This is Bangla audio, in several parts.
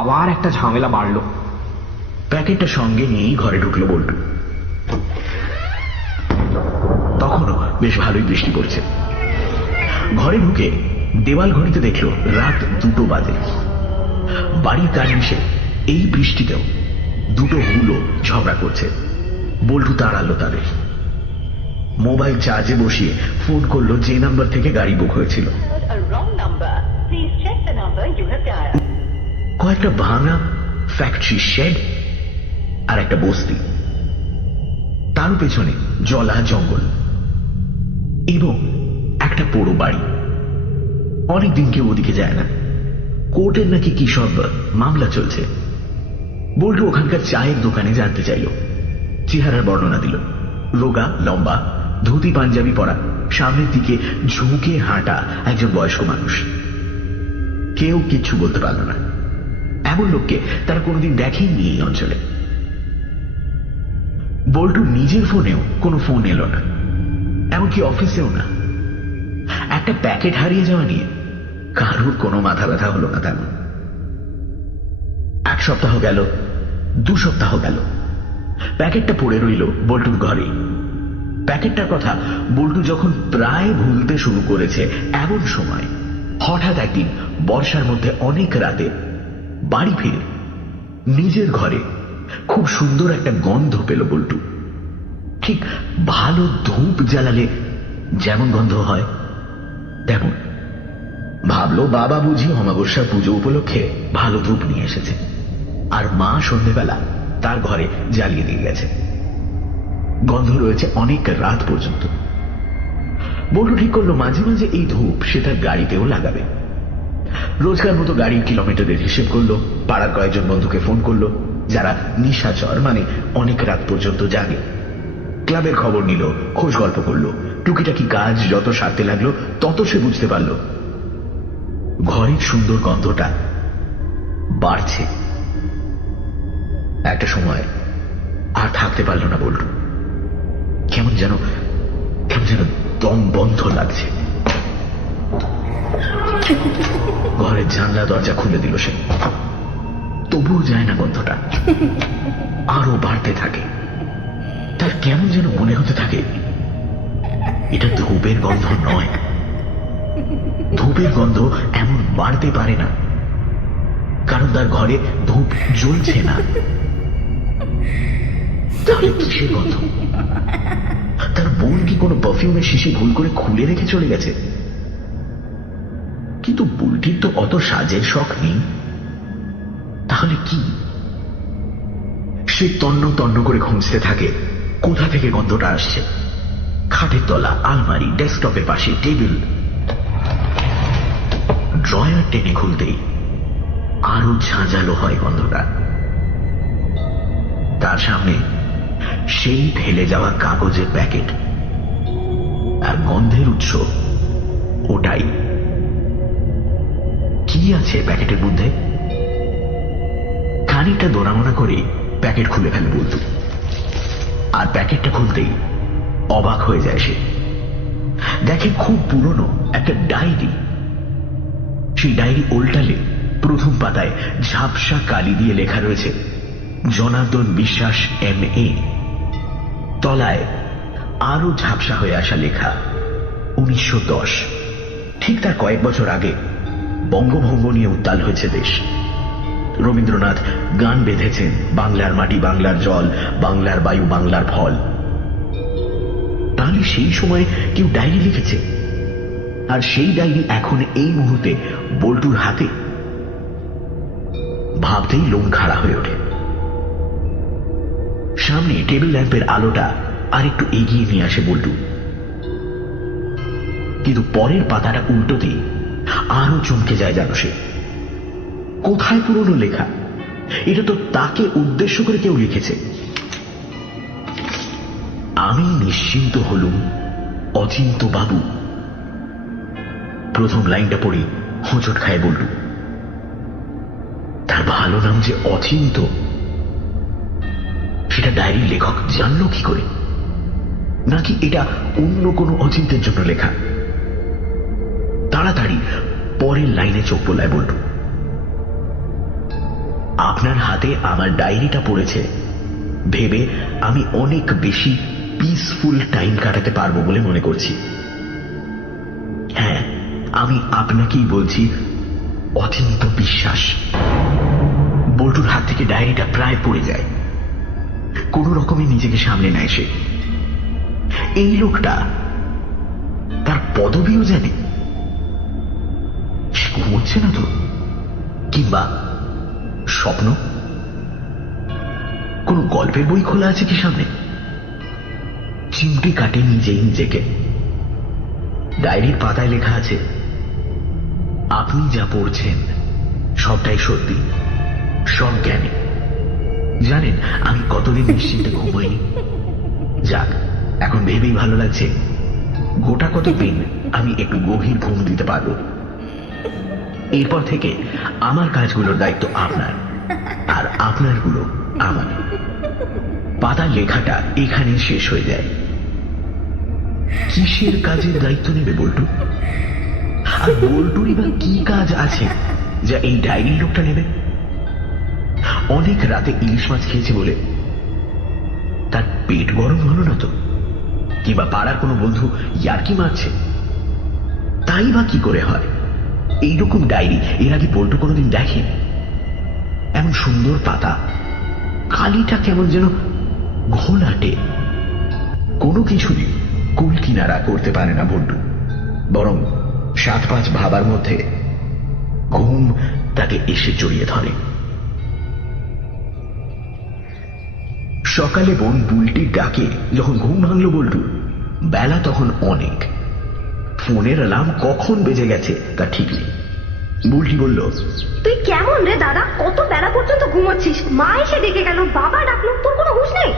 আবার একটা ঝামেলা বাড়লো। প্যাকেটটা সঙ্গে নিয়েই ঘরে ঢুকলো বল্টু। তখনও বেশ ভালোই বৃষ্টি পড়ছে। ঘরে ঢুকে দেওয়াল ঘড়িতে দেখলো রাত 2টো বাজে। বাড়ির কারেন্টে এই বৃষ্টিতেও দুটো হুলো ঝগড়া করছে। বল্টু তাড়ালো তাদের। মোবাইল চার্জে বসিয়ে ফোন করলো যে নাম্বার থেকে গাড়ি বুক হয়েছিল। কয়েকটা ভাঙা ফ্যাক্টরি শেড আর একটা বস্তি, তার পেছনে জলা জঙ্গল এবং একটা পোড়ো বাড়ি। অনেকদিন কেউ ওদিকে যায় না। কোর্টের নাকি কি সব মামলা চলছে। বল্টু ওখানকার চায়ের দোকানে জানতে চাইল। চেহারার বর্ণনা দিল। রোগা, লম্বা, ধুতি পাঞ্জাবি পরা, সামনের দিকে ঝুঁকে হাঁটা একজন বয়স্ক মানুষ। কেউ কিচ্ছু বলতে পারল না। এমন লোককে তারা কোনোদিন দেখেননি এই অঞ্চলে। বল্টুর নিজের ফোনেও কোনো ফোন এলো না, এমনকি অফিসেও না। একটা প্যাকেট হারিয়ে যাওয়া নিয়ে কারুর কোনো মাথা ব্যথা হলো না তেমন। 1 সপ্তাহ গেল, 2 সপ্তাহ গেল, প্যাকেটটা পড়ে রইল বল্টুর ঘরে। প্যাকেটটার কথা বল্টু যখন প্রায় ভুলতে শুরু করেছে, এমন সময় হঠাৎ একদিন বর্ষার মধ্যে অনেক রাতে বাড়ি ফিরে নিজের ঘরে খুব সুন্দর একটা গন্ধ পেল বল্টু। ঠিক ভালো ধূপ জ্বালালে যেমন গন্ধ হয় তেমন। ভাবলো বাবা বুঝি অমাবস্যা পুজো উপলক্ষে ভালো ধূপ নিয়ে এসেছে, আর মা সন্ধ্যেবেলা তার ঘরে জ্বালিয়ে দিয়ে গেছে। গন্ধ রয়েছে অনেক রাত পর্যন্ত। বল্টু ঠিক করলো মাঝে মাঝে এই ধূপ সে তার গাড়িতেও লাগাবে। রোজকার মতো গাড়ির কিলোমিটারের হিসেব করলো, পাড়ার কয়েকজন বন্ধুকে ফোন করলো যারা নিশাচর, মানে অনেক রাত পর্যন্ত জাগে। ক্লাবের খবর নিল, খোঁজ গল্প করলো। টুকিটাকি কাজ যত সারতে লাগলো তত সে বুঝতে পারল ঘরের সুন্দর গন্ধটা বাড়ছে। একটা সময় আর থাকতে পারল না বল্টু। কেমন যেন দম বন্ধ লাগছে। ঘরের জানলা দরজা খুলে দিল সে, তবুও যায় না গন্ধটা, আরো বাড়তে থাকে। তার কেমন যেন মনে হতে থাকে এটা ধূপের গন্ধ নয়। ধূপের গন্ধ এমন বাড়তে পারে না, কারণ তার ঘরে ধূপ জ্বলছে না। তাহলে কিসের গন্ধ? তার বোন কি কোনো পারফিউমের শিশি ভুল করে খুলে রেখে চলে গেছে? কিন্তু বুলটির তো অত সাজের শখ নেই। তাহলে কি? সে তন্ন তন্ন করে খুঁজতে থাকে কোথা থেকে গন্ধটা আসছে। খাটের তলা, আলমারি, ডেস্কটপের পাশে, টেবিল। ড্রয়ার টেনে খুলতেই আরো ঝাঁঝালো হয় গন্ধটা। তার সামনে সেই ফেলে যাওয়া কাগজের প্যাকেট, আর গন্ধের উৎস ওটাই। কি আছে প্যাকেটের মধ্যে? খানিকটা দোড়ামোনা করে প্যাকেট খুলে ফেলে বলতো, আর প্যাকেটটা খুলতেই অবাক হয়ে যায় সে। দেখে খুব পুরনো একটা ডায়েরি। সেই ডায়েরি উল্টালে প্রথম পাতায় ঝাপসা কালি দিয়ে লেখা রয়েছে জনার্দন বিশ্বাস MA। তলায় আরো ঝাপসা হয়ে আসা লেখা 1910। ঠিক তার কয়েক বছর আগে বঙ্গভঙ্গ নিয়ে উত্তাল হয়েছে দেশ। রবীন্দ্রনাথ গান বেঁধেছেন, বাংলার মাটি বাংলার জল, বাংলার বায়ু বাংলার ফল। তাহলে সেই সময় কেউ ডায়েরি লিখেছে, আর সেই ডায়েরি এখন এই মুহূর্তে বল্টুর হাতে। ভাবতেই লোম খাড়া হয়ে ওঠে। সামনে টেবিল ল্যাম্পের আলোটা আর একটু এগিয়ে নিয়ে আসে বল্টু, কিন্তু পরের পাতাটা উল্টোতেই আরো চমকে যায় যেন সে। কোথায় পুরনো লেখা? এটা তো তাকে উদ্দেশ্য করে কেউ লিখেছে। আমি নিশ্চিন্ত হলুম অচিন্ত বাবু। প্রথম লাইনটা পড়ে হোঁচট খায় বল্টু। তার ভালো নাম যে অচিন্ত, সেটা ডায়েরির লেখক জানলো কি করে? নাকি এটা অন্য কোনো অচিন্তের জন্য লেখা? তাড়াতাড়ি পরের লাইনে চোখ বোলায় বল্টু। আপনার হাতে আমার ডায়েরিটা পড়েছে ভেবে আমি অনেক বেশি পিসফুল টাইম কাটাতে পারবো বলে মনে করছি। হ্যাঁ, আমি আপনাকেই বলছি, অচিন্ত বিশ্বাস। বল্টুর হাত থেকে ডায়েরিটা প্রায় পড়ে যায়। কোন রকমে নিজেকে সামলে নেয় সে। এই লোকটা, তার পদবিও জানে। সে ঘুমোচ্ছে না তো? কিংবা স্বপ্ন? কোন গল্পের বই খোলা আছে কি সামনে? চিমটি কাটে নিজেই নিজেকে। ডায়েরির পাতায় লেখা আছে, আপনি যা পড়ছেন সবটাই সত্যি, সব জ্ঞানী। জানেন আমি কতদিন নিশ্চিন্তে ঘুমোইনি। যাক, এখন ভেবেই ভালো লাগছে, গোটা কত দিন আমি একটু গভীর ঘুম দিতে পারবো। এরপর থেকে আমার কাজগুলোর দায়িত্ব আপনার, আর আপনারগুলো আমার। পাতার লেখাটা এখানে শেষ হয়ে যায়। কিসের কাজের দায়িত্ব নেবে বল্টু? আর বল্টুরই বা কি কাজ আছে যা এই ডায়েরির লোকটা নেবে? অনেক রাতে ইলিশ মাছ খেয়েছে বলে তার পেট গরম হলো না তো? কিংবা পাড়ার কোনো বন্ধু ইয়ার্কি মারছে? তাই বা কি করে হয়? এইরকম ডায়েরি এর আগে বল্টু কোনোদিন দেখে? এমন সুন্দর পাতা, কালিটা কেমন যেন ঘোলাটে। কোনো কিছুরই কুল কিনারা করতে পারে না বল্টু, বরং 7-5 ভাবার মধ্যে ঘুম তাকে এসে জড়িয়ে ধরে। সকালে বোন বুলটির ডাকে যখন ঘুম ভাঙল বল্টু, বেলা তখন অনেক। ফোনের অ্যালার্ম কখন বেজে গেছে তা ঠিক নেই। বুলটি বলল, তুই কেমন রে দাদা, কত বেলা পর্যন্ত ঘুমোচ্ছিস? মা এসে ডেকে গেল, বাবা ডাকলো, তোর কোনো হুঁশ নেই?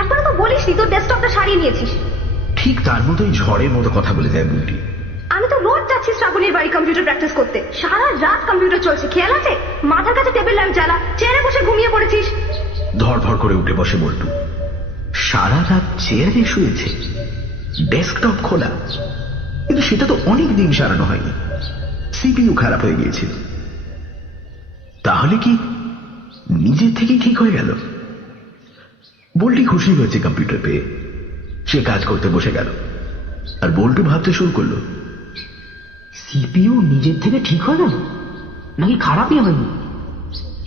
একবার তো বলিসনি তোর ডেস্কটপটা সারিয়ে নিয়েছিস। ঠিক তার মতোই ঝড়ের মতো কথা বলে যায় বুলটি। আমি তো রোজ যাচ্ছি শ্রাবণীর বাড়ি কম্পিউটার প্র্যাকটিস করতে, সারা রাত কম্পিউটার চলছে, খেয়াল আছে? মাথার কাছে টেবিল ল্যাম্প জ্বালা, চেয়ারে বসে ঘুমিয়ে পড়েছিস। ধড়ফড় করে উঠে বসে বল্টু। সারা রাত চেয়ারে শুয়েছে, ডেস্কটপ খোলা, কিন্তু সেটা তো অনেক দিন সারানো হয়নি। সিপিইউ খারাপ হয়ে গিয়েছিল। তাহলে কি নিজের থেকেই ঠিক হয়ে গেল? বল্টি খুশি হয়েছে কম্পিউটার পেয়ে। সে কাজ করতে বসে গেল, আর বল্টু ভাবতে শুরু করলো, সিপিইউ নিজের থেকে ঠিক হয়ে গেল নাকি খারাপই হয়নি?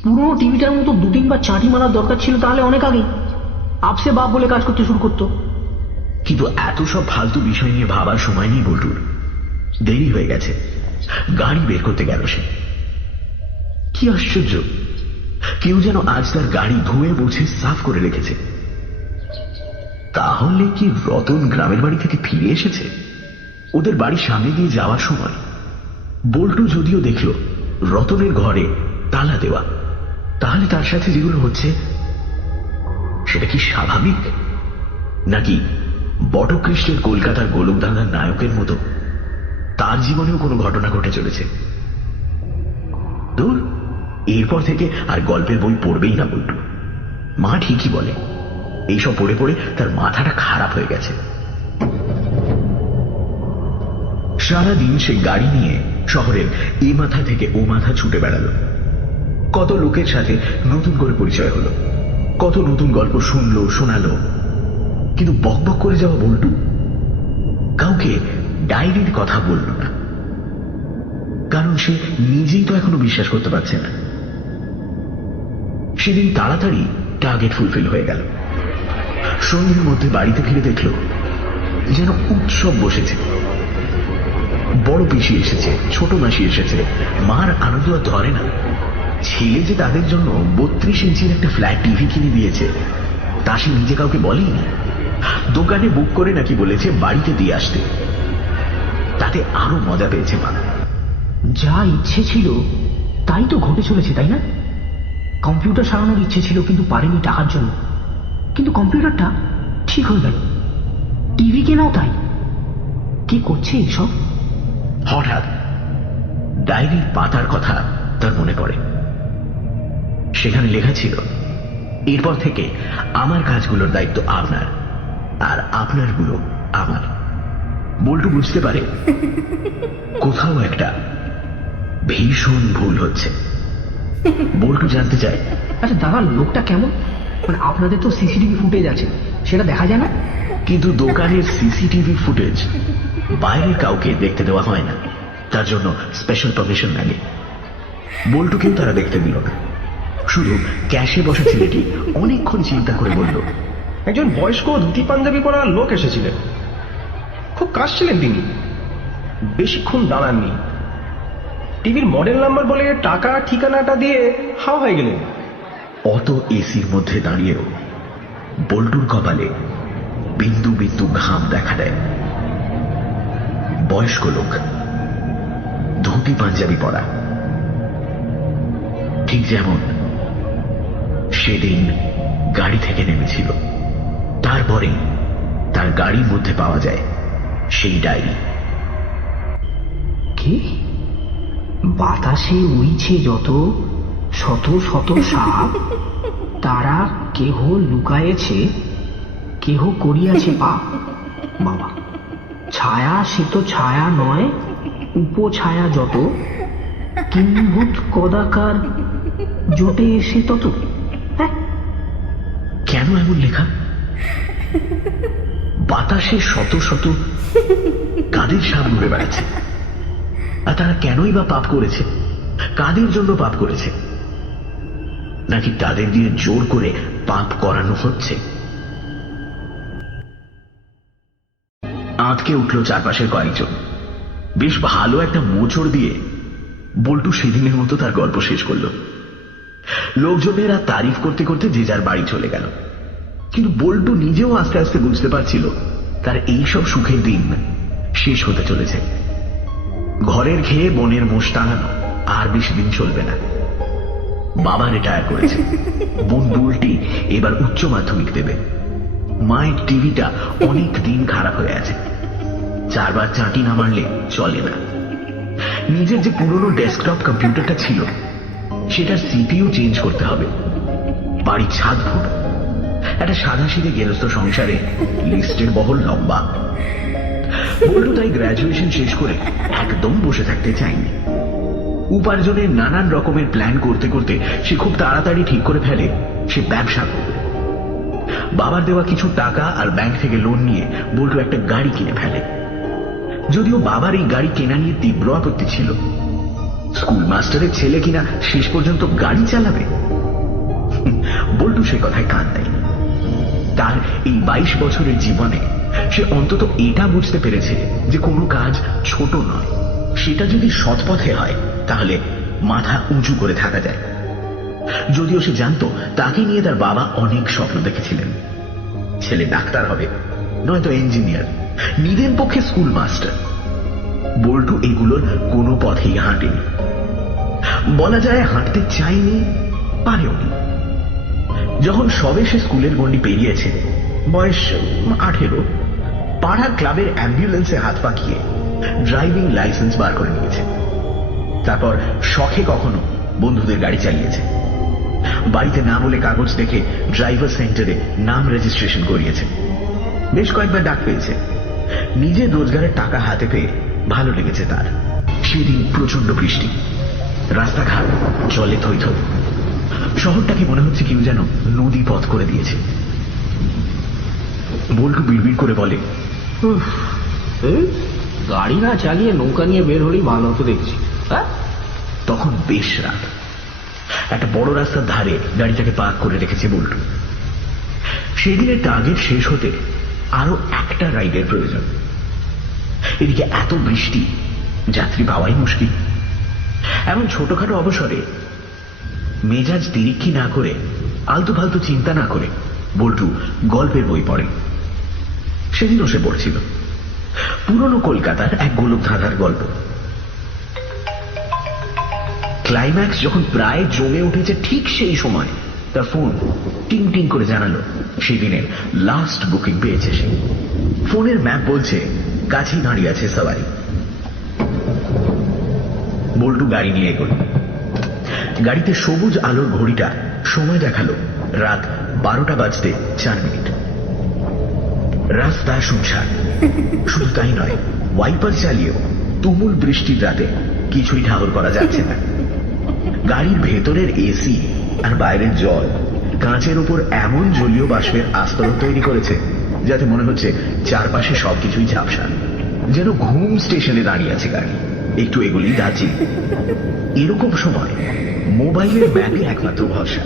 পুরোনো টিভিটার মতো 2-3 বার চাটি মারার দরকার ছিল, তাহলে অনেক আগেই আপসে বাপ বলে কাজ করতে শুরু করতো। কিন্তু এত সব ফালতু বিষয় নিয়ে ভাবার সময় নেই বল্টুর। দেরি হয়ে গেছে। গাড়ি বের করতে গেল সে। কি আশ্চর্য, কেউ যেন আজ তার গাড়ি ধুয়ে মুছে সাফ করে রেখেছে। তাহলে কি রতন গ্রামের বাড়ি থেকে ফিরে এসেছে? ওদের বাড়ির সামনে দিয়ে যাওয়ার সময় বল্টু যদিও দেখল রতনের ঘরে তালা দেওয়া, তাহলে তার সাথে যেগুলো হচ্ছে সেটা কি স্বাভাবিক, নাকি বটকৃষ্ণের কলকাতার গোলকধাঁধার নায়কের মতো তার জীবনেও কোনো ঘটনা ঘটে চলেছে? দূর, এরপর থেকে আর গল্পের বই পড়বেই না বল্টু। মা ঠিকই বলে, এইসব পড়ে পড়ে তার মাথাটা খারাপ হয়ে গেছে। সারাদিন সে গাড়ি নিয়ে শহরের এ মাথা থেকে ও মাথা ছুটে বেড়ালো। কত লোকের সাথে নতুন করে পরিচয় হলো, কত নতুন গল্প শুনলো, শোনালো। কিন্তু বকবক করে যাওয়া বল্টু কাউকে ডায়েরির কথা বলল না, কারণ সে নিজেই তো এখনো বিশ্বাস করতে পারছে না। সেদিন তাড়াতাড়ি টার্গেট ফুলফিল হয়ে গেল। সন্ধ্যের মধ্যে বাড়িতে ফিরে দেখল যেন উৎসব বসেছে। বড় পিসি এসেছে, ছোট মাসি এসেছে। মার আনন্দ আর ধরে না। ছেলে যে তাদের জন্য 32 ইঞ্চির একটা ফ্ল্যাট টিভি কিনে দিয়েছে তা সে নিজে কাউকে বলেনি। দোকানে বুক করে নাকি বলেছে বাড়িতে দিয়ে আসতে। তাতে আরো মজা পেয়েছে মা। যা ইচ্ছে ছিল তাই তো ঘটে চলেছে, তাই না? কম্পিউটার সারানোর ইচ্ছে ছিল কিন্তু পারেনি টাকার জন্য, কিন্তু কম্পিউটারটা ঠিক হয়ে গেল। টিভি কেনাও তাই। কে করছে এইসব? হঠাৎ ডায়েরির পাতার কথা তার মনে পড়ে। সেখানে লেখা ছিল, এরপর থেকে আমার কাজগুলোর দায়িত্ব আপনার, আর আপনারগুলো আমার। বল্টু বুঝতে পারে কোথাও একটা ভীষণ ভুল হচ্ছে। বল্টু জানতে চায়, আচ্ছা দাদা, লোকটা কেমন? মানে আপনাদের তো সিসিটিভি ফুটেজ আছে, সেটা দেখা যায় না? কিন্তু দোকানের সিসিটিভি ফুটেজ বাইরের কাউকে দেখতে দেওয়া হয় না, তার জন্য স্পেশাল পারমিশন লাগে। বল্টুকেও তারা দেখতে দিল না, শুধু ক্যাশে বসা ছেলেটি অনেকক্ষণ চিন্তা করে বলল, একজন বয়স্ক ধুতি পাঞ্জাবি পরা লোক এসেছিলেন, খুব কাশছিলেন তিনি, বেশিক্ষণ দাঁড়াননি। টিভির মডেল নাম্বার বলে টাকা ঠিকানাটা দিয়ে হাওয়া হয়ে গেলেন। অত এসির মধ্যে দাঁড়িয়েও বল্টুর কপালে বিন্দু বিন্দু ঘাম দেখা দেয়। বয়স্ক লোক, ধুতি পাঞ্জাবি পরা, ঠিক যেমন সেদিন গাড়ি থেকে নেমেছিল। তারপরে তার গাড়ির মধ্যে পাওয়া যায় সেই ডায়েরি। কি? বাতাসে উড়িছে যত শত শত সাপ, তারা কেহ লুকায়েছে, কেহ করিয়াছে পাপ। বাবা, ছায়া সে তো ছায়া নয়, উপছায়া যত, কিম্ভূত কদাকার জোটে এসে তত। হ্যাঁ, কেন এমন লেখা? বাতাসে শত শত কাদের সাপ ঘুরে বেড়াচ্ছে? আর তারা কেনই বা পাপ করেছে? কাদের জন্য পাপ করেছে? নাকি তাদের দিয়ে জোর করে পাপ করানো হচ্ছে? আঁতকে উঠল চারপাশের কয়েকজন। বেশ ভালো একটা মোচড় দিয়ে বল্টু সেদিনের মতো তার গল্প শেষ করল। লোকজনেরা তারিফ করতে করতে যে যার বাড়ি চলে গেল, কিন্তু বল্টু নিজেও আস্তে আস্তে বুঝতে পারছিল তার এইসব সুখের দিন শেষ হতে চলেছে। ঘরের খেয়ে বনের মোষ টাঙানো আর বেশি দিন চলবে না। বাবা রিটায়ার করেছে, বোন বুলটি এবার উচ্চ মাধ্যমিক দেবে, মায়ের টিভিটা অনেক দিন খারাপ হয়ে আছে, 4 বার চাঁটি না মারলে চলে না। নিজের যে পুরনো ডেস্কটপ কম্পিউটারটা ছিল সেটার সিপিইউ চেঞ্জ করতে হবে। বাড়ির ছাদ ফুটো, একটা সাদাসিধে গেরস্থ সংসারে লিস্টের বহর লম্বা। বল্টু তাই গ্র্যাজুয়েশন শেষ করে একদম বসে থাকতে চায়নি। উপার্জনের নানান রকমের প্ল্যান করতে করতে সে খুব তাড়াতাড়ি ঠিক করে ফেলে সে ব্যবসা করবে। বাবার দেওয়া কিছু টাকা আর ব্যাংক থেকে লোন নিয়ে বল্টু একটা গাড়ি কিনে ফেলে। যদিও বাবার এই গাড়ি কেনা নিয়ে তীব্র আপত্তি ছিল। স্কুল মাস্টারের ছেলে কিনা শেষ পর্যন্ত গাড়ি চালাবে? বল্টু সে কথায় কান দেয়নি। তার এই 22 বছরের জীবনে সে অন্তত এটা বুঝতে পেরেছে যে কোনো কাজ ছোট নয়, সেটা যদি সৎপথে হয় তাহলে মাথা উঁচু করে থাকা যায়। যদিও সে জানতো তাকে নিয়ে তার বাবা অনেক স্বপ্ন দেখেছিলেন, ছেলে ডাক্তার হবে, নয়তো ইঞ্জিনিয়ার, নিজের পক্ষে স্কুল মাস্টার। বল্টু এগুলোর কোনো পথেই হাঁটেনি, বলা যায় হাঁটতে চাইনি, পারেওনি। যখন সবে সে স্কুলের গণ্ডি পেরিয়েছে, বয়স 18, পাড়ার ক্লাবের অ্যাম্বুলেন্সে হাত পাকিয়ে ড্রাইভিং লাইসেন্স বার করে নিয়েছে। তারপর শখে কখনো বন্ধুদের গাড়ি চালিয়েছে। বাড়িতে না বলে কাগজ দেখে ড্রাইভার সেন্টারে নাম রেজিস্ট্রেশন করিয়েছে। বেশ কয়েকবার ডাক পেয়েছে। নিজের রোজগারের টাকা হাতে পেয়ে ভালো লেগেছে তার। সেদিন প্রচন্ড বৃষ্টি, রাস্তাঘাট জলে থই থই। শহরটাকে মনে হচ্ছে কেউ যেন নদী পথ করে দিয়েছে। বল্টু বিড়বিড় করে বলে, গাড়ি না চালিয়ে নৌকা নিয়ে বের হলেই ভালো হতো দেখছি। তখন বেশ রাত। একটা বড় রাস্তার ধারে গাড়িটাকে পার্ক করে রেখেছে বল্টু। সেদিনের টার্গেট শেষ হতে আরো একটা রাইডের প্রয়োজন। এদিকে এত বৃষ্টি, যাত্রী পাওয়াই মুশকিল। এমন ছোটখাটো অবসরে মেজাজ তিরিক্ষি না করে, আলতু ফালতু চিন্তা না করে বল্টু গল্পের বই পড়ে। সেদিনও সে পড়ছিল পুরনো কলকাতার এক গোলক ধাঁধার গল্প। ক্লাইম্যাক্স যখন প্রায় জমে উঠেছে, ঠিক সেই সময় তার ফোন টিং টিং করে জানালো সেই দিনের লাস্ট বুকিং পেয়েছে সে। ফোনের ম্যাপ বলছে কাছেই দাঁড়িয়ে আছে সবাই। বল্টু গাড়ি নিয়ে এগোল। গাড়িতে সবুজ আলোর ঘড়িটা সময় দেখালো রাত 12টা বাজতে 4 মিনিট। রাস্তা শুনশান। শুধু তাই নয়, ওয়াইপার চালিয়েও তুমুল বৃষ্টির রাতে কিছুই ঠাহর করা যাচ্ছে না। গাড়ির ভেতরের এসি আর বাইরের জল কাঁচের উপর এমন জলীয় বাষ্পের আস্তরণ তৈরি করেছে যাতে মনে হচ্ছে চারপাশে সবকিছুই ঝাপসা, যেন ঘুম স্টেশনে দাঁড়িয়ে আছে গাড়ি। একটু এগুলি দার্জিলিং। এরকম সময় মোবাইলের ম্যাপে একমাত্র ভরসা।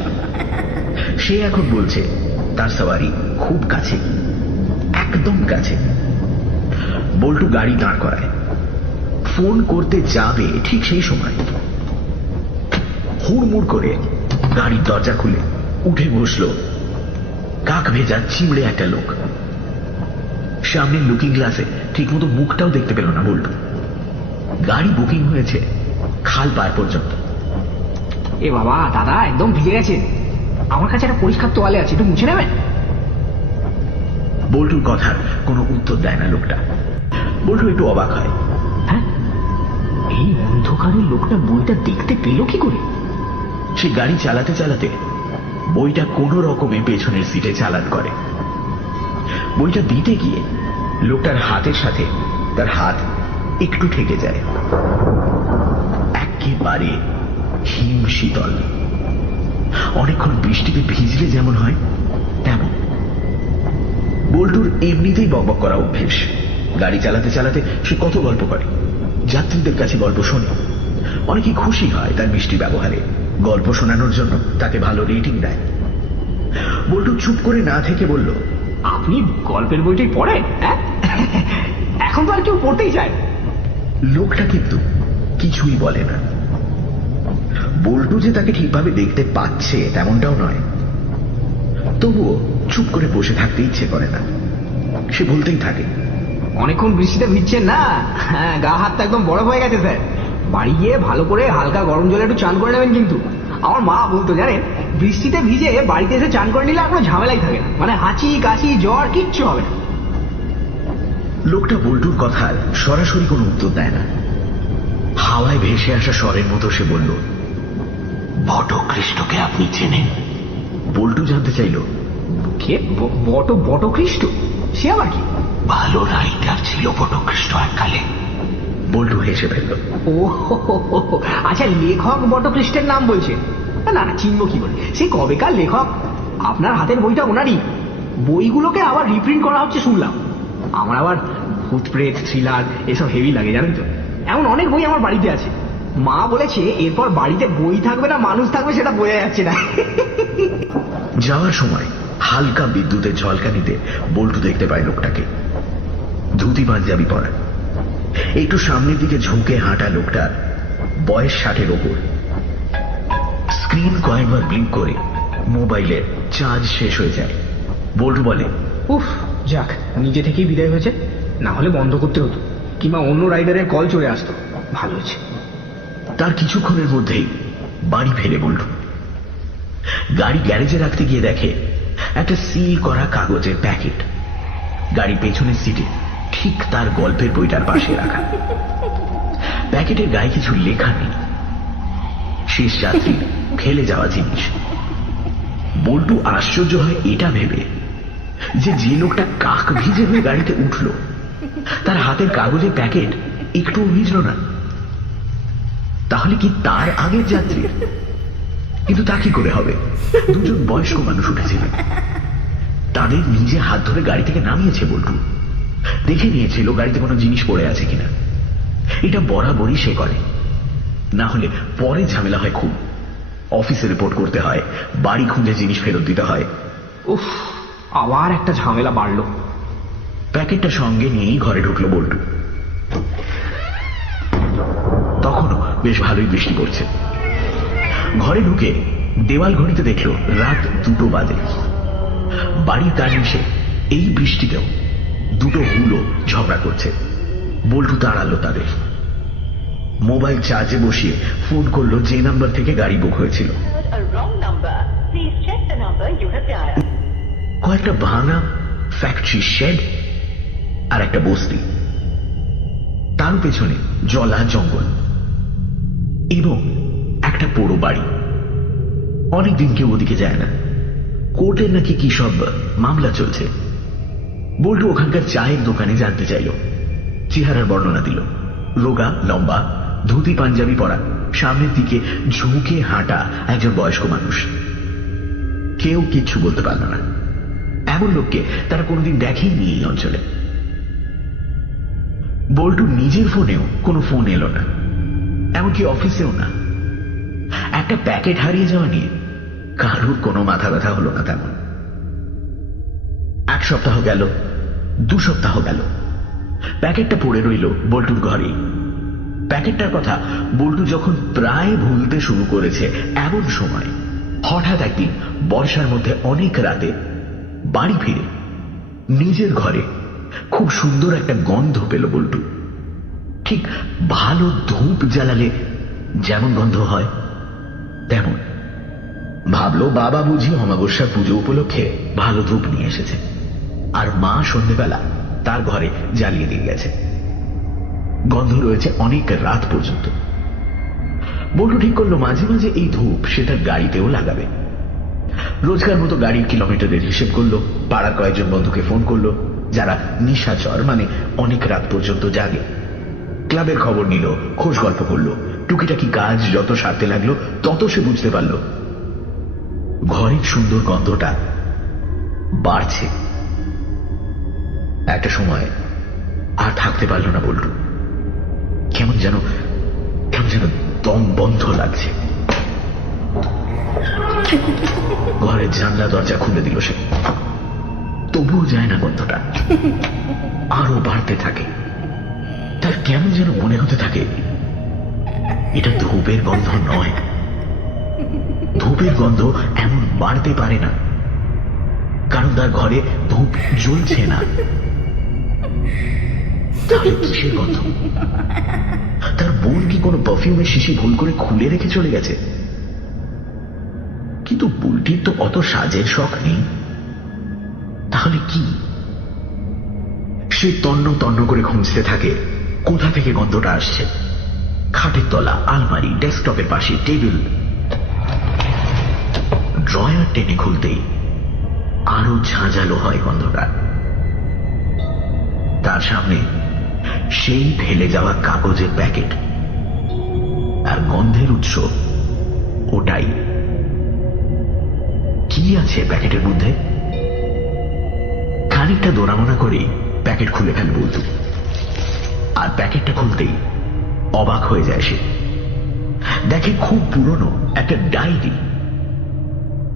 সে এখন বলছে তার সাওয়ারি খুব কাছে, একদম কাছে। বল্টু গাড়ি দাঁড় করায়, ফোন করতে যাবে ঠিক সেই সময় হুড়মুড় করে গাড়ির দরজা খুলে উঠে বসলো কাক ভেজা চিমড়ে একটা লোক। সামনের লুকিং গ্লাসে ঠিকমতো মুখটাও দেখতে পেল না বল্টু। গাড়ি বুকিং হয়েছে খাল পার পর্যন্ত। এ বাবা দাদা, একদম ভিজে গেছে। আমার কাছে একটা পরিষ্কার তোয়ালে আছে, একটু মুছে নেবেন? বল্টুর কথার কোনো উত্তর দেয় না লোকটা। বল্টু একটু অবাক হয়। হ্যাঁ, এই অন্ধকারে লোকটা বইটা দেখতে পেল কি করে? সে গাড়ি চালাতে চালাতে বইটা কোনো রকমে পেছনের সিটে চালান করে। বইটা দিতে গিয়ে লোকটার হাতের সাথে তার হাত একটু ঠেকে যায়। একেবারে হিম শীতল। অনেকক্ষণ বৃষ্টিতে ভিজলে যেমন হয় তেমন। বল্টুর এমনিতেই বকবক করা অভ্যেস। গাড়ি চালাতে চালাতে সে কত গল্প করে, যাত্রীদের কাছে গল্প শোনে। অনেকে খুশি হয় তার মিষ্টি ব্যবহারে, গল্প শোনানোর জন্য তাকে ভালো রেটিং দেয়। বল্টু চুপ করে না থেকে বলল, আপনি গল্পের বইটাই পড়েন? হ্যাঁ, এখন তো আর কেউ পড়তেই চায়। লোকটা কিন্তু কিছুই বলে না। বল্টু যে তাকে ঠিকভাবে দেখতে পাচ্ছে তেমনটাও নয়, তবুও চুপ করে বসে থাকতে ইচ্ছে করে না। সে বলতেই থাকে, অনেকক্ষণ বৃষ্টিতে ভিজছেন না? হ্যাঁ, গা হাতটা একদম বরফ হয়ে গেছে স্যার। বাড়ি গিয়ে ভালো করে হালকা গরম জলে একটু চান করে নেবেন। কিন্তু আমার মা বলতো জানেন, বৃষ্টিতে ভিজে বাড়িতে এসে চান করে নিলে আর কোনো ঝামেলাই থাকে না, মানে হাঁচি কাশি জ্বর কিচ্ছু হবে না। লোকটা বল্টুর কথার সরাসরি কোনো উত্তর দেয় না। হাওয়ায় ভেসে আসা স্বরের মতো সে বলল, বটকৃষ্ণকে আপনি চেনেন? বল্টু জানতে চাইল, কে? বটকৃষ্ণ? সে আবার কি? ভালো রাইটার ছিল বটকৃষ্ণ এককালে। বল্টু হেসে ফেলল। ও আচ্ছা, লেখক বটকৃষ্ণের নাম বলছে? না না, চিনব কি করে? সে কবেকার লেখক। আপনার হাতের বইটা ওনারই। বইগুলোকে আবার রিপ্রিন্ট করা হচ্ছে শুনলাম। আমার আবার ভূত প্রেত থ্রিলার এসব হেভি লাগে জানেন তো। এমন অনেক বই আমার বাড়িতে আছে। মা বলেছে এরপর বাড়িতে বই থাকবে না মানুষ থাকবে সেটা বোঝা যাচ্ছে না। যাওয়ার সময় হালকা বিদ্যুতের ঝলকানিতে বল্টু দেখতে পায় লোকটাকে। ধুতি পাঞ্জাবি পরা, একটু সামনের দিকে ঝুঁকে হাঁটা লোকটার বয়স 60-এর ওপর। স্ক্রিন কয়েকবার ব্লিঙ্ক করে মোবাইলের চার্জ শেষ হয়ে যায়। বল্টু বলে, উফ, যাক নিজে থেকেই বিদায় হয়েছে, না হলে বন্ধ করতে হতো, কিংবা অন্য রাইডারের কল চলে আসতো। ভালো হয়েছে। তার কিছুক্ষণের মধ্যেই বাড়ি ফেরে বল্টু। গাড়ি গ্যারেজে রাখতে গিয়ে দেখে একটা সিল করা কাগজের প্যাকেট গাড়ির পেছনের সিটে ঠিক তার গল্পের বইটার পাশে রাখা। প্যাকেটের গায়ে কিছু লেখা নেই, শেষ যাত্রী ফেলে যাওয়া জিনিস। বল্টু আশ্চর্য হয় এটা ভেবে যে লোকটা কাক ভিজে হয়ে গাড়িতে উঠল তার হাতের কাগজের প্যাকেট একটুও ভিজল না। তাহলে কি তার আগের যাত্রীর? কিন্তু তা কি করে হবে? দুজন বয়স্ক মানুষ উঠেছিলেন, তাদের নিজে হাত ধরে গাড়ি থেকে নামিয়েছে বল্টু। দেখে নিয়েছিল গাড়িতে কোনো জিনিস পড়ে আছে কিনা। এটা বরাবরই সে করে, না হলে পরে ঝামেলা হয় খুব। অফিসে রিপোর্ট করতে হয়, বাড়ি খুঁজে জিনিস ফেরত দিতে হয়। উফ, আবার একটা ঝামেলা বাড়লো। প্যাকেটটা সঙ্গে নিয়েই ঘরে ঢুকলো বল্টু। তখনও বেশ ভালোই বৃষ্টি পড়ছে। ঘরে ঢুকে দেওয়াল ঘড়িতে দেখলো রাত 2টো বাজে। বাড়ির কার্নিশে এই বৃষ্টিতেও দুটো হুলো ঝগড়া করছে। বল্টু তাড়ালো তাদের। মোবাইল চার্জে বসিয়ে ফোন করলো যে নাম্বার থেকে গাড়ি বুক হয়েছিল। কয়েকটা ভাঙা ফ্যাক্টরি শেড আর একটা বস্তি, তার পেছনে জলা জঙ্গল এবং একটা পোড়ো বাড়ি। অনেকদিন কেউ ওদিকে যায় না, কোর্টের নাকি কি সব মামলা চলছে। বল্টু ওখানকার চায়ের দোকানে জানতে চাইল। চেহারার বর্ণনা দিল। রোগা, লম্বা, ধুতি পাঞ্জাবি পরা, সামনের দিকে ঝুঁকে হাঁটা একজন বয়স্ক মানুষ। কেউ কিচ্ছু বলতে পারল না। এমন লোককে তারা কোনোদিন দেখেনি এই অঞ্চলে। বল্টু নিজের ফোনেও কোনো ফোন এলো না, এমনকি অফিসেও না। একটা প্যাকেট হারিয়ে যাওয়া নিয়ে কারোর কোনো মাথা ব্যথা হলো না তেমন। 1 সপ্তাহ গেল, 2 সপ্তাহ গেল, প্যাকেটটা পড়ে রইল বল্টুর ঘরেই। প্যাকেটটার কথা বল্টু যখন প্রায় ভুলতে শুরু করেছে এমন সময় হঠাৎ একদিন বর্ষার মধ্যে অনেক রাতে বাড়ি ফিরে নিজের ঘরে খুব সুন্দর একটা গন্ধ পেল বল্টু। ঠিক ভালো ধূপ জ্বালালে যেমন গন্ধ হয় তেমন। ভাবলো বাবা বুঝি অমাবস্যার পুজো উপলক্ষে ভালো ধূপ নিয়ে এসেছে, আর মা সন্ধ্যেবেলা তার ঘরে জ্বালিয়ে দিয়ে গেছে। গন্ধ রয়েছে অনেক রাত পর্যন্ত। বল্টু ঠিক করলো মাঝে মাঝে এই ধূপ সে তার গাড়িতেও লাগাবে। রোজকার মতো গাড়ির কিলোমিটারের হিসেব করলো, পাড়ার কয়েকজন বন্ধুকে ফোন করলো যারা নিশাচর, মানে অনেক রাত পর্যন্ত জাগে। ক্লাবের খবর নিল, খোঁজ গল্প করলো, টুকিটাকি কাজ যত সারতে লাগলো তত সে বুঝতে পারল ঘরের সুন্দর গন্ধটা বাড়ছে। একটা সময় আর থাকতে পারল না বল্টু। কেমন যেন দম বন্ধ লাগছে। ঘরের জানলা দরজা খুলে দিল সে, তবুও যায় না গন্ধটা, আরো বাড়তে থাকে। তার কেমন যেন মনে হতে থাকে এটা ধূপের গন্ধ নয়, ধূপের গন্ধ এমন বাড়তে পারে না, কারণ তার ঘরে ধূপ জ্বলছে না। তাহলে কিসের গন্ধ? তার বোন কি কোনো পারফিউমের শিশি ভুল করে খুলে রেখে চলে গেছে? কিন্তু বুলটির তো অত সাজের শখ নেই, তাহলে কি? সে তন্ন তন্ন করে খুঁজতে থাকে কোথা থেকে গন্ধটা আসছে। খাটের তলা, আলমারি, ডেস্কটপের পাশে, টেবিল। ড্রয়ার টেনে খুলতেই আরো ঝাঁঝালো হয় গন্ধটা। তার সামনে সেই ফেলে যাওয়া কাগজের প্যাকেট, আর গন্ধের উৎস ওটাই। কি আছে প্যাকেটের মধ্যে? খানিকটা দোড়ামোনা করে প্যাকেট খুলে ফেলে বলতো, আর প্যাকেটটা খুলতেই অবাক হয়ে যায় সে। দেখে খুব পুরনো একটা ডায়েরি।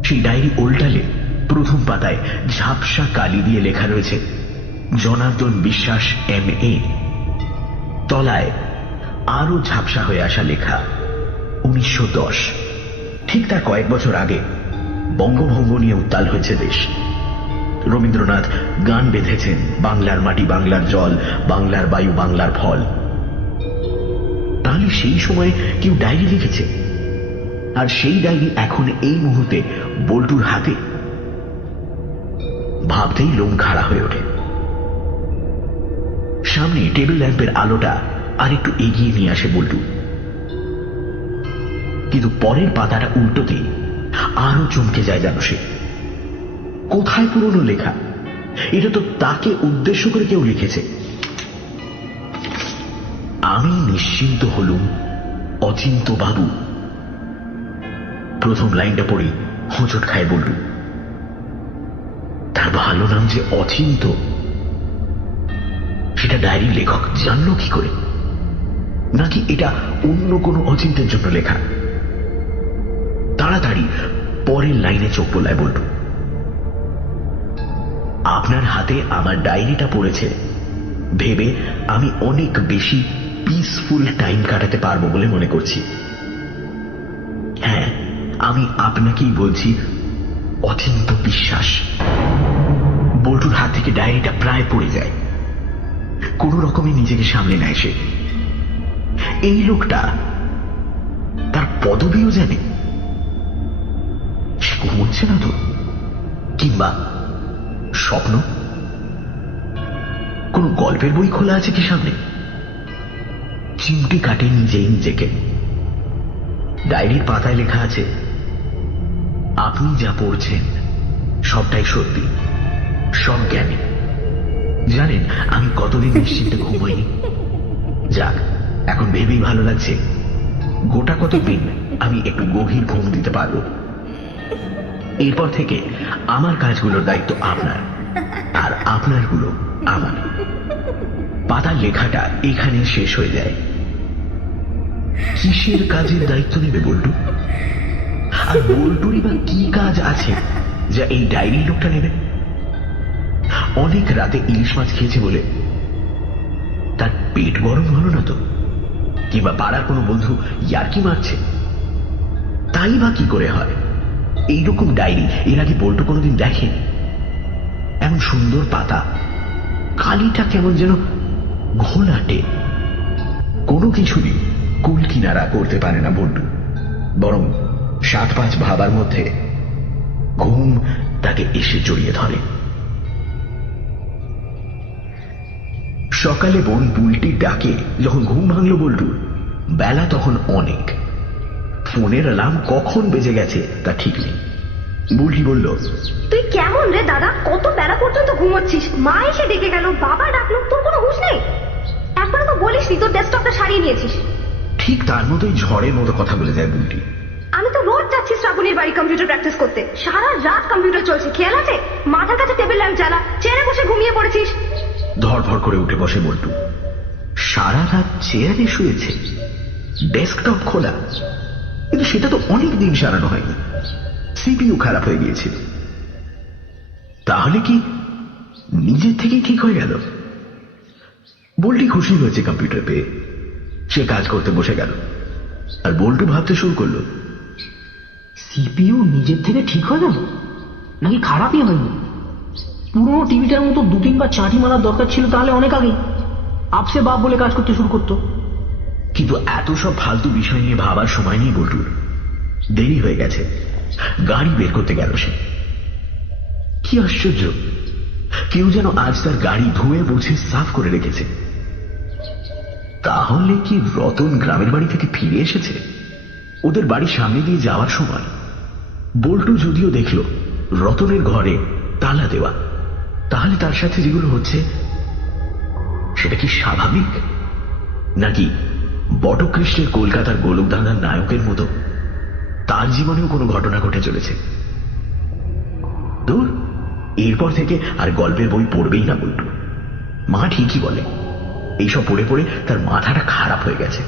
সেই ডায়েরি উল্টালে প্রথম পাতায় ঝাপসা কালি দিয়ে লেখা রয়েছে জনার্দন বিশ্বাস MA। তলায় আরো ঝাপসা হয়ে আসা লেখা 1910। ঠিক তার কয়েক বছর আগে বঙ্গভঙ্গ নিয়ে উত্তাল হয়েছে দেশ। রবীন্দ্রনাথ গান বেঁধেছেন, বাংলার মাটি বাংলার জল, বাংলার বায়ু বাংলার ফল। তাহলে সেই সময়ে কেউ ডায়েরি লিখেছে, আর সেই ডায়েরি এখন এই মুহূর্তে বল্টুর হাতে। ভাবতেই লোম খাড়া হয়ে ওঠে। সামনে টেবিল ল্যাম্পের আলোটা আর একটু এগিয়ে নিয়ে আসে বল্টু, কিন্তু পরের পাতাটা উল্টোতেই আরো চমকে যায় যেন সে। কোথায় পুরনো লেখা? এটা তো তাকে উদ্দেশ্য করে কেউ লিখেছে। আমি নিশ্চিন্ত হলুম অচিন্ত বাবু। প্রথম লাইনটা পড়ে হোঁচট খায় বল্টু। তার ভালো নাম যে অচিন্ত, সেটা ডায়েরির লেখক জানলো কি করে? নাকি এটা অন্য কোনো অচিন্তের জন্য লেখা? তাড়াতাড়ি পরের লাইনে চোখ বোলায় বল্টু। আপনার হাতে আমার ডায়েরিটা পড়েছে ভেবে আমি অনেক বেশি পিসফুল টাইম কাটাতে পারবো বলে মনে করছি। হ্যাঁ, আমি আপনাকেই বলছি, অচিন্ত বিশ্বাস। বল্টুর হাত থেকে ডায়েরিটা প্রায় পড়ে যায়। কোন রকমে নিজেকে সামলে নেয় সে। এই লোকটা তার পদবিও জানে। সে ঘুমোচ্ছে না তো? কিংবা স্বপ্ন? কোন গল্পের বই খোলা আছে কি সামনে? চিমটি কাটে নিজেই নিজেকে। ডায়েরির পাতায় লেখা আছে, আপনি যা পড়ছেন সবটাই সত্যি, সব জ্ঞানী। জানেন আমি কতদিন নিশ্চিন্তে ঘুমাইনি? যাক, এখন ভেবেই ভালো লাগছে গোটা কত দিন আমি একটু গভীর ঘুম দিতে পারবো। এরপর থেকে আমার কাজগুলোর দায়িত্ব আপনার, আর আপনারগুলো আমার। পাতার লেখাটা এখানে শেষ হয়ে যায়। কিসের কাজের দায়িত্ব নেবে বল্টু? আর বল্টুরই বা কি কাজ আছে যা এই ডায়েরির লোকটা নেবে? অনেক রাতে ইলিশ মাছ খেয়েছে বলে তার পেট গরম হলো না তো? কিংবা পাড়ার কোনো বন্ধু ইয়ার্কি মারছে? তাই বা কি করে হয়? এইরকম ডায়েরি এর আগে বল্টু কোনোদিন দেখেনি। এমন সুন্দর পাতা, কালিটা কেমন যেন ঘোলাটে। কোনো কিছুরই কুল কিনারা করতে পারে না বল্টু, বরং 7-5 ভাবার মধ্যে ঘুম তাকে এসে জড়িয়ে ধরে। সকালে বোন বুলটির ডাকে যখন ঘুম ভাঙল বল্টুর, বেলা তখন অনেক। ফোনের অ্যালার্ম কখন বেজে গেছে তা ঠিক নেই। বুলটি বলল, তুই কেমন রে দাদা, কত বেলা পর্যন্ত ঘুমোচ্ছিস? মা এসে ডেকে গেল, বাবা ডাকলো, তোর কোনো হুঁশ নেই? একবারও তো বলিসনি তোর ডেস্কটপটা সারিয়ে নিয়েছিস। ঠিক তার মতোই ঝড়ের মতো কথা বলে যায় বুলটি। আমি তো রোজ যাচ্ছি শ্রাবণীর বাড়ি কম্পিউটার প্র্যাকটিস করতে, সারা রাত কম্পিউটার চলছে, খেয়াল আছে? মাথার কাছে টেবিল ল্যাম্প জ্বালা, চেয়ারে বসে ঘুমিয়ে পড়েছিস। ধড়ফড় করে উঠে বসে বল্টু। সারা রাত চেয়ারে শুয়েছে, ডেস্কটপ খোলা, কিন্তু সেটা তো অনেক দিন সারানো হয়নি। সিপিইউ খারাপ হয়ে গিয়েছিল। তাহলে কি নিজের থেকেই ঠিক হয়ে গেল? বল্টি খুশি হয়েছে কম্পিউটার পেয়ে। সে কাজ করতে বসে গেল, আর বল্টু ভাবতে শুরু করলো, সিপিইউ নিজের থেকে ঠিক হয়ে গেল নাকি খারাপই হয়নি? পুরোনো টিভিটার মতো 2-3 বার চাঁটি মারার দরকার ছিল, তাহলে অনেক আগেই আপসে বাপ বলে কাজ করতে শুরু করতো। কিন্তু এত সব ফালতু বিষয় নিয়ে ভাবার সময় নেই বল্টুর। দেরি হয়ে গেছে। গাড়ি বের করতে গেল সে। কি আশ্চর্য, কেউ যেন আজ তার গাড়ি ধুয়ে মুছে সাফ করে রেখেছে। তাহলে কি রতন গ্রামের বাড়ি থেকে ফিরে এসেছে? ওদের বাড়ির সামনে দিয়ে যাওয়ার সময় বল্টু যদিও দেখল রতনের ঘরে তালা দেওয়া, তাহলে তার সাথে যেগুলো হচ্ছে সেটা কি স্বাভাবিক, নাকি বটকৃষ্ণের কলকাতার গোলকধাঁধার নায়কের মতো তার জীবনেও কোনো ঘটনা ঘটে চলেছে? দূর, এরপর থেকে আর গল্পের বই পড়বেই না বল্টু। মা ঠিকই বলে, এইসব পড়ে পড়ে তার মাথাটা খারাপ হয়ে গেছে।